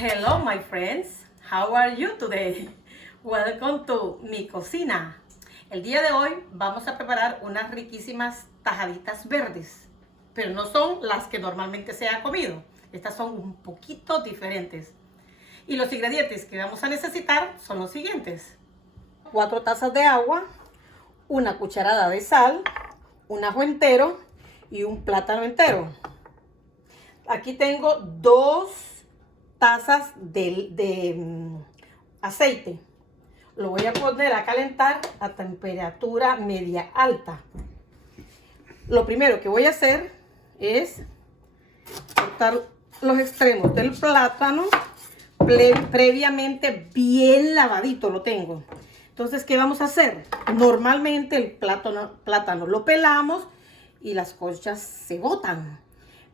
Hello my friends, how are you today? Welcome to mi cocina. El día de hoy vamos a preparar unas riquísimas tajaditas verdes, pero no son las que normalmente se ha comido. Estas son un poquito diferentes. Y los ingredientes que vamos a necesitar son los siguientes: 4 tazas de agua, una cucharada de sal, un ajo entero y un plátano entero. Aquí tengo 2 tazas de aceite. Lo voy a poner a calentar a temperatura media alta. Lo primero que voy a hacer es cortar los extremos del plátano previamente bien lavadito lo tengo. Entonces, ¿qué vamos a hacer? Normalmente el plátano lo pelamos y las conchas se botan.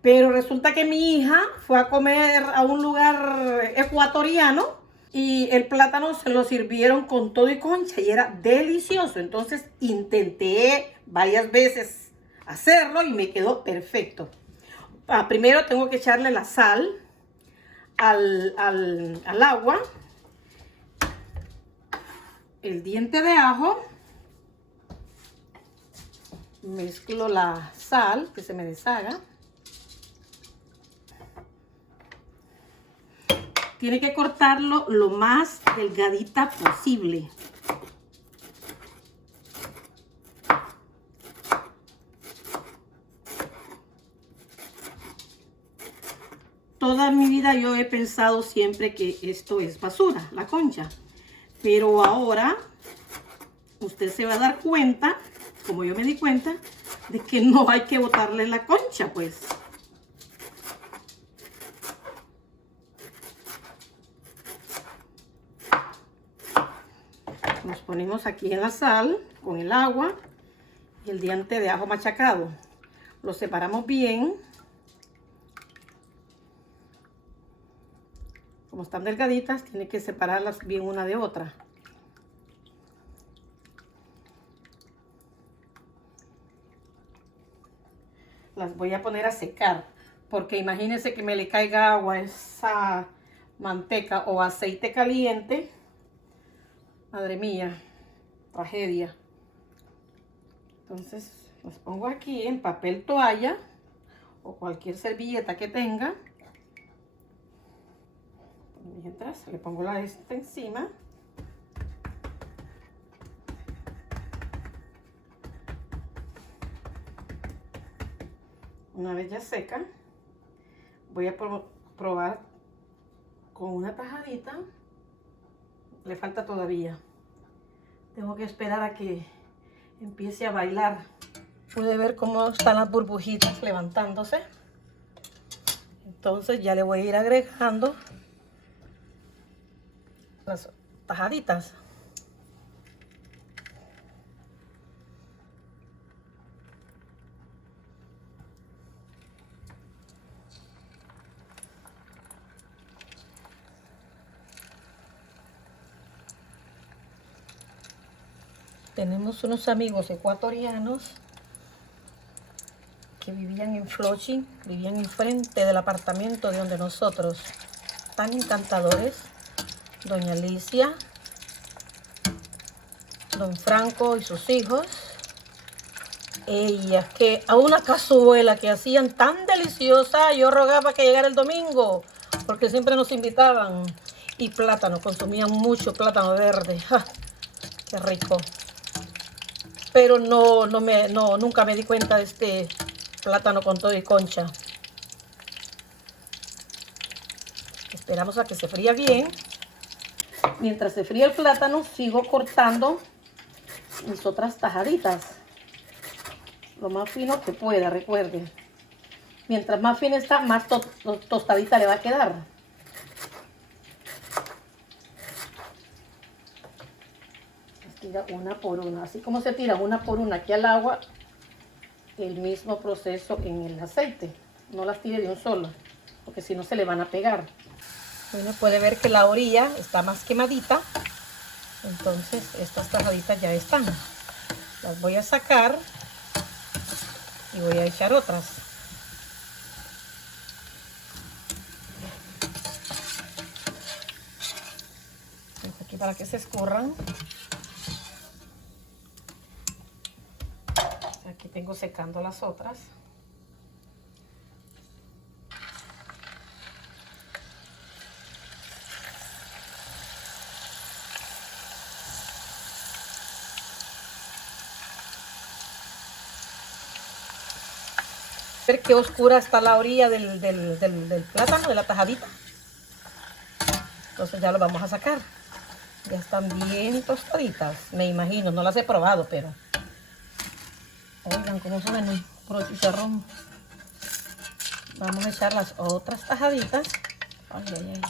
Pero resulta que mi hija fue a comer a un lugar ecuatoriano y el plátano se lo sirvieron con todo y concha y era delicioso. Entonces intenté varias veces hacerlo y me quedó perfecto. Primero tengo que echarle la sal al agua, el diente de ajo, mezclo la sal que se me deshaga. Tiene que cortarlo lo más delgadita posible. Toda mi vida yo he pensado siempre que esto es basura, la concha. Pero ahora usted se va a dar cuenta, como yo me di cuenta, de que no hay que botarle la concha, pues. Nos ponemos aquí en la sal con el agua y el diente de ajo machacado. Lo separamos bien. Como están delgaditas, tiene que separarlas bien una de otra. Las voy a poner a secar, porque imagínense que me le caiga agua a esa manteca o aceite caliente. Madre mía, tragedia. Entonces las pongo aquí en papel toalla o cualquier servilleta que tenga. Mientras le pongo la esta encima. Una vez ya seca, voy a probar con una tajadita. Le falta todavía. Tengo que esperar a que empiece a bailar. Puede ver cómo están las burbujitas levantándose. Entonces ya le voy a ir agregando las tajaditas. Tenemos unos amigos ecuatorianos que vivían en Flushing, vivían enfrente del apartamento de donde nosotros. Tan encantadores. Doña Alicia, don Franco y sus hijos. Ellas que a una cazuela que hacían tan deliciosa, yo rogaba que llegara el domingo, porque siempre nos invitaban. Y plátano, consumían mucho plátano verde. ¡Ja! ¡Qué rico! Pero nunca me di cuenta de este plátano con todo y concha. Esperamos a que se fría bien. Mientras se fría el plátano, sigo cortando mis otras tajaditas. Lo más fino que pueda, recuerden. Mientras más fina está, más tostadita le va a quedar. Tira una por una, así como se tira una por una aquí al agua, el mismo proceso en el aceite. No las tire de un solo, porque si no se le van a pegar. Bueno, puede ver que la orilla está más quemadita, entonces estas tajaditas ya están. Las voy a sacar y voy a echar otras. aquí para que se escurran. Aquí tengo secando las otras. Ver qué oscura está la orilla del plátano, de la tajadita. Entonces ya lo vamos a sacar. Ya están bien tostaditas, me imagino. No las he probado, pero... Oigan cómo saben un puro chicharrón. Vamos a echar las otras tajaditas. Ay, ay, ay.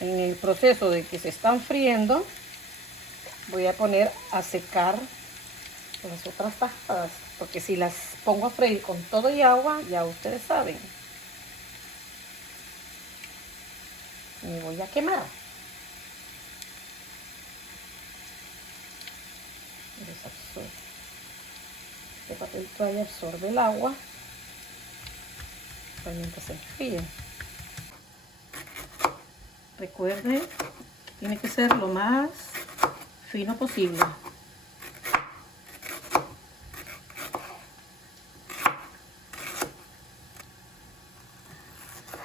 En el proceso de que se están friendo, voy a poner a secar las otras tajadas, porque si las pongo a freír con todo y agua, ya ustedes saben, me voy a quemar. Este papel toalla absorbe el agua mientras se fríe. Recuerden, tiene que ser lo más fino posible.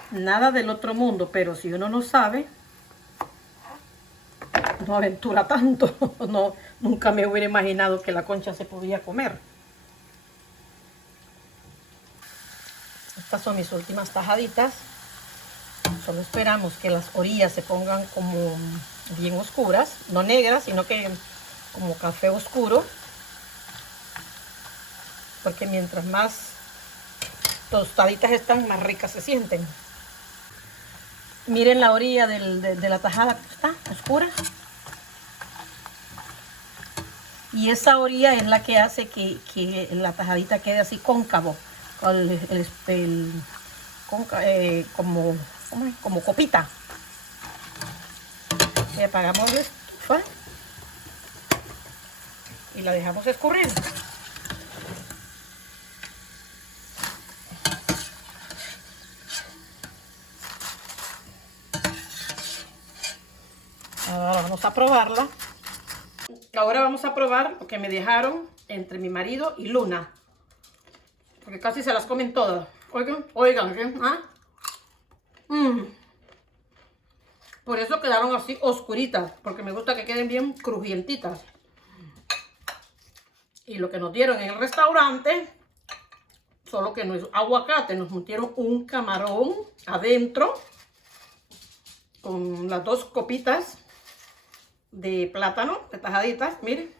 Nada del otro mundo, pero si uno no sabe, no aventura tanto. No, nunca me hubiera imaginado que la concha se podía comer. Estas son mis últimas tajaditas. Solo esperamos que las orillas se pongan como bien oscuras, no negras, sino que como café oscuro. Porque mientras más tostaditas están, más ricas se sienten. Miren la orilla de la tajada que está oscura. Y esa orilla es la que hace que la tajadita quede así cóncavo. Como copita. Y apagamos la estufa y la dejamos escurrir. Ahora vamos a probarla. Ahora vamos a probar lo que me dejaron entre mi marido y Luna, porque casi se las comen todas. Oigan, oigan, ¿qué? ¿Ah? Por eso quedaron así oscuritas, porque me gusta que queden bien crujientitas. Y lo que nos dieron en el restaurante, solo que no es aguacate, nos metieron un camarón adentro con las dos copitas de plátano, de tajaditas, miren.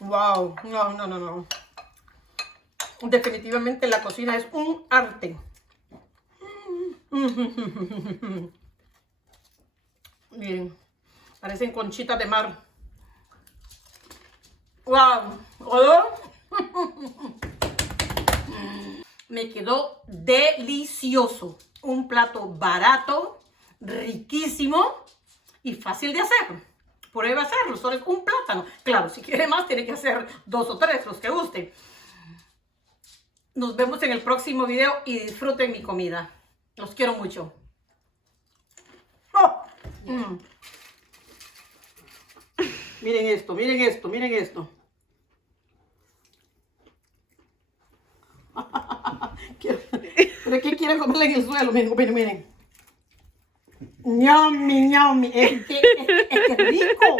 Wow, no. Definitivamente la cocina es un arte. Miren, parecen conchitas de mar. Wow, olor. Me quedó delicioso. Un plato barato, riquísimo y fácil de hacer. Prueba a hacerlo, solo es un plátano. Claro, si quiere más, tiene que hacer 2 o 3, los que guste. Nos vemos en el próximo video y disfruten mi comida. Los quiero mucho. ¡Oh! Miren esto, miren esto, miren esto. ¿Pero qué quieren comerle en el suelo? Miren, miren. ¡Ñami, ñami! ¡Es que rico!